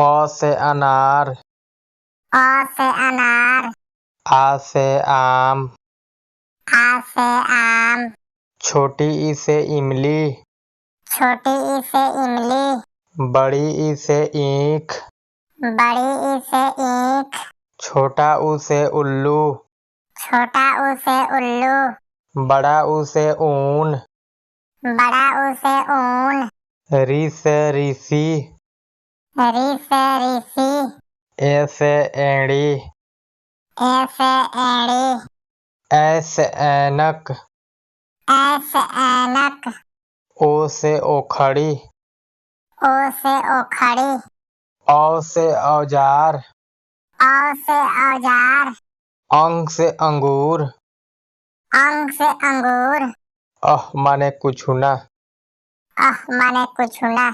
अ से अनार, अ से अनार, आ से आम, आ से आम, छोटी ई से इमली, छोटी ई से इमली, बड़ी ई से ईख, बड़ी ई से ईख, छोटा ऊ से उल्लू, छोटा ऊ से उल्लू, बड़ा ऊ से ऊन, बड़ा ऊ से ऊन, री से ऋषि, री से ऋषि, ए से एड़ी, ए से एड़ी, ऐ से ऐनक, ऐ से ऐनक, ओ से ओखड़ी, ओ से ओखड़ी, औ से औजार, औ से औजार, अंग से अंगूर, अंग से अंगूर, माने कुछ ना। माने कुछ ना।